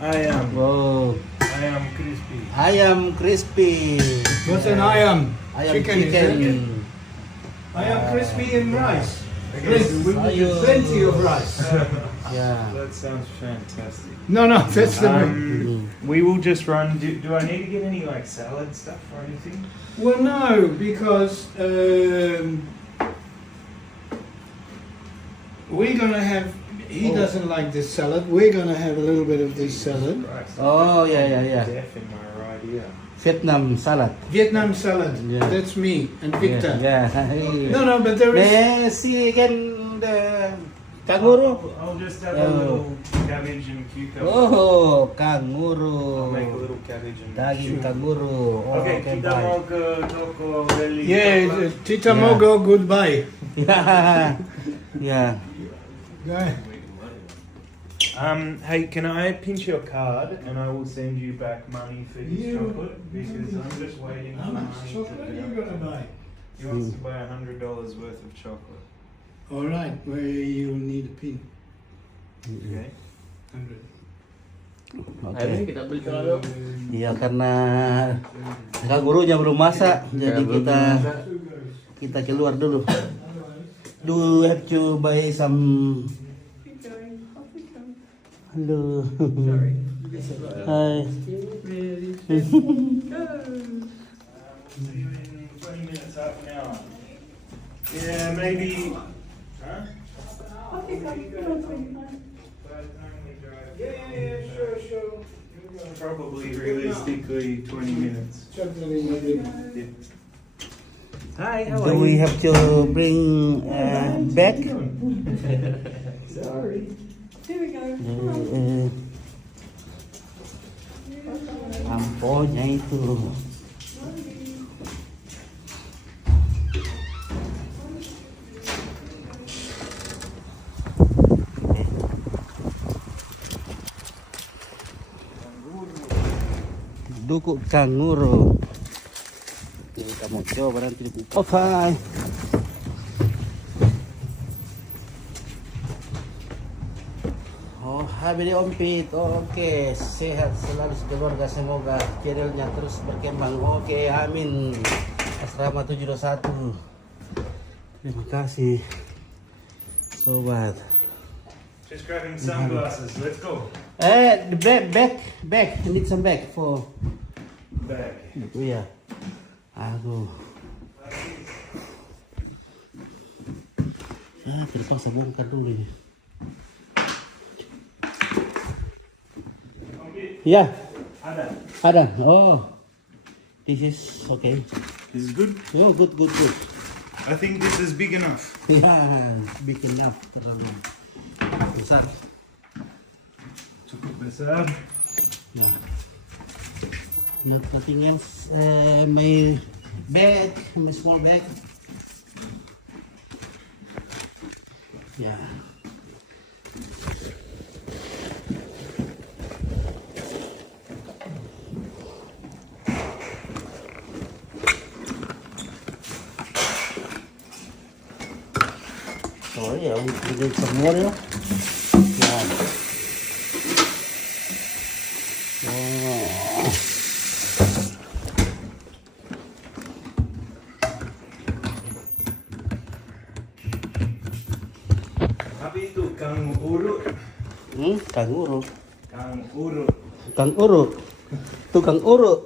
Ayam. Wow. Ayam crispy. Ayam crispy. What's an ayam? Ayam Chicken, is chicken. it? Ayam crispy and rice. Yes. Ayam. Plenty of rice. Yeah. That sounds fantastic. No, that's the We will just run. Do I need to get any like salad stuff or anything? Well, no, because we're gonna have. He doesn't like this salad. We're gonna have a little bit of this salad. Christ, Oh, yeah. Deaf in my right ear. Vietnam salad. Vietnam salad. Yeah. That's me and Victor. Yeah. No, but there is. Messi again the kanguru. I'll just have a Oh. little cabbage and cucumber. Oh, I'll kanguru. make a little cabbage and Daging kanguru. Oh, Okay, kita bye. mau ke toko beli Yeah, coklat. Tita Yeah. Mogo, goodbye. Yeah. Yeah. Guy. Hey, can I pinch your card and I will send you back money for his You- chocolate because I'm just waiting How for much money chocolate are you to gonna buy? He wants to buy $100 worth of chocolate. All right, where you need a pin. Okay. 100. Oke. Kita beli kalau Iya karena kangurunya belum masak, jadi kita keluar dulu. Do you have to buy some? Hello. Hi. See you in 20 minutes, half an hour. Yeah, maybe. Huh? Yeah, sure. Probably realistically 20 minutes. Yeah. Hi, how Do are we you? have to bring back? Sorry. Here we go. Amponya itu. Duku kanguru. Kita mau coba nanti di Popeye. Oh, habis Ompit. Oke, sehat selalu keluarga, semoga channelnya terus berkembang. Oke, amin. Asrama 721. Terima kasih, sobat. Just grabbing sunglasses. Let's go. The back. I need some back for. Back. Itu ya. Aduh. Terpaksa bongkar dulu ini. Ya, ada. Oh, this is okay. This is good. Oh, good. I think this is big enough. Ya, big enough. Terlalu besar. Cukup besar. Ya. Nothing else. My bag, my small bag. Ya. Oh yeah, we need some more. Yeah. Oh. Apa itu kang urut? Kanguru. Kang urut. Kang urut. Tukang urut.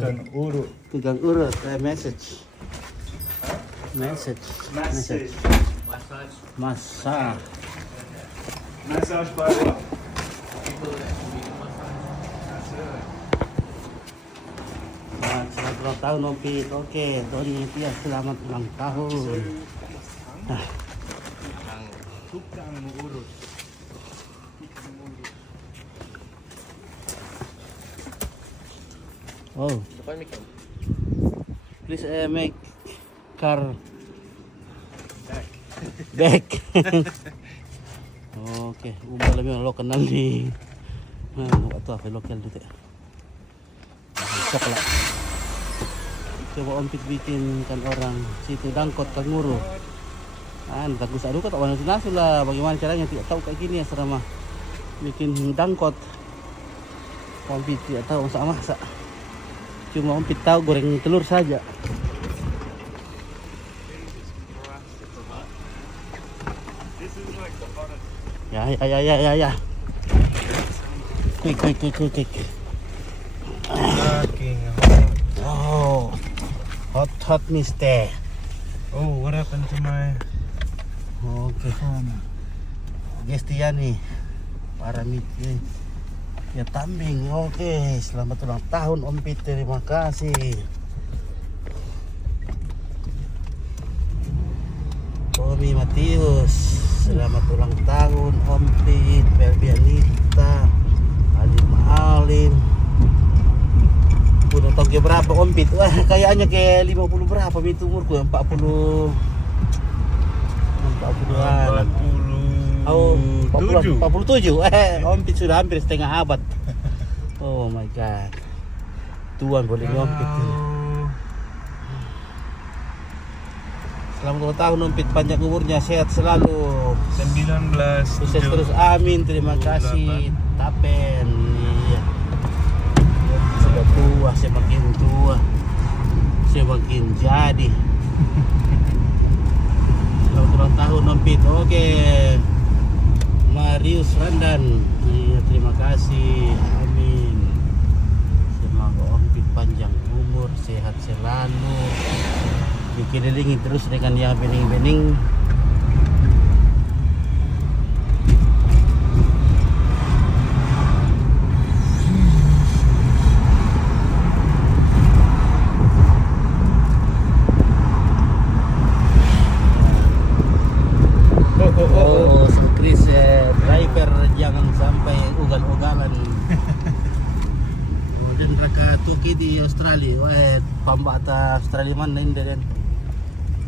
Kang urut. Tukang urut. Message. Massage. Massage. Massage bawah. Selamat ulang tahun Om Pit. Oke, Doni Tia selamat ulang tahun. Tukang urut. Oh, depan mic. please make car back. Oke, ubah lebih lo kenal di atau apa lokal gitu ya. Coklat. Coba Om Pit bikin kan orang situ dangkot kanguru. Bagus aduh kata orang nasi lah. Bagaimana caranya tidak tahu kayak gini ya serama bikin dangkot. Ompit tidak tahu masak-masak. Cuma Ompit tahu goreng telur saja. Ya. Quick. Fucking Oh, hot mister. Oh, what happened to my Oke. Gestiani para mitnya. Ya Tambing. Oke, selamat ulang tahun Ompit. Terima kasih. Tommy Matius, selamat ulang tahun Ompit. Belbianita, Alim. Udah tahu ke berapa Ompit? Wah, kayaknya ke 50 berapa itu umurku? 40. 40-an. 47. Oh, 47. Ompit sudah hampir setengah abad. Oh my god. Tuan boleh Ompit. Selamat ulang tahun Ompit, panjang umurnya, sehat selalu. 19. Sukses terus, amin. Terima kasih. Tapen. Iya. Sudah tua, semakin tua, semakin jadi. Selamat ulang tahun Ompit. Oke. Marius Randan. Iya, terima kasih. Amin. Semoga Ompit panjang umur, sehat selalu. Dikelilingi terus dengan yang bening-bening. Oh, Chris, driver jangan sampai ugal-ugalan. Dan raka tuki di Australia, pambata Australia mana ini dan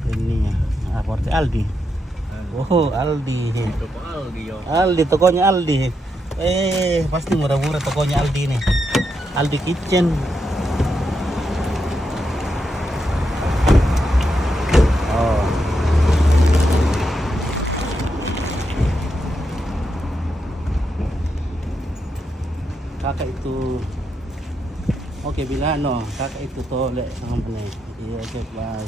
ini apa arti Aldi? Oh, Aldi. Aldi, tokonya Aldi. Pasti murah-murah tokonya Aldi nih. Aldi Kitchen. Oh. Kakak itu oke bilang no, kakak itu tolek sama benar. Iya, coba.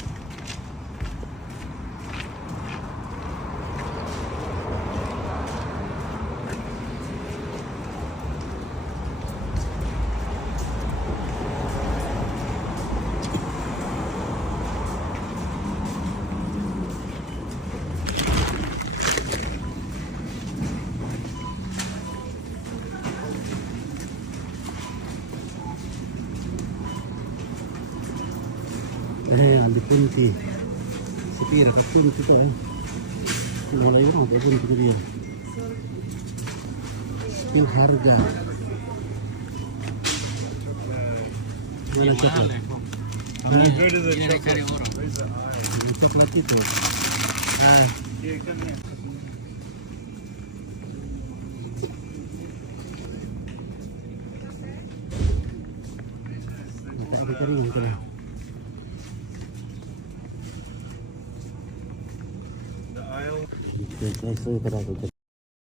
Andi punti. Sepira ka punti to mulai orang apa punti ke dia. Spin harga. Mana coklat? How good is it? Coklat itu. Nah, kita kering kita. The aisle. Guys, ito yung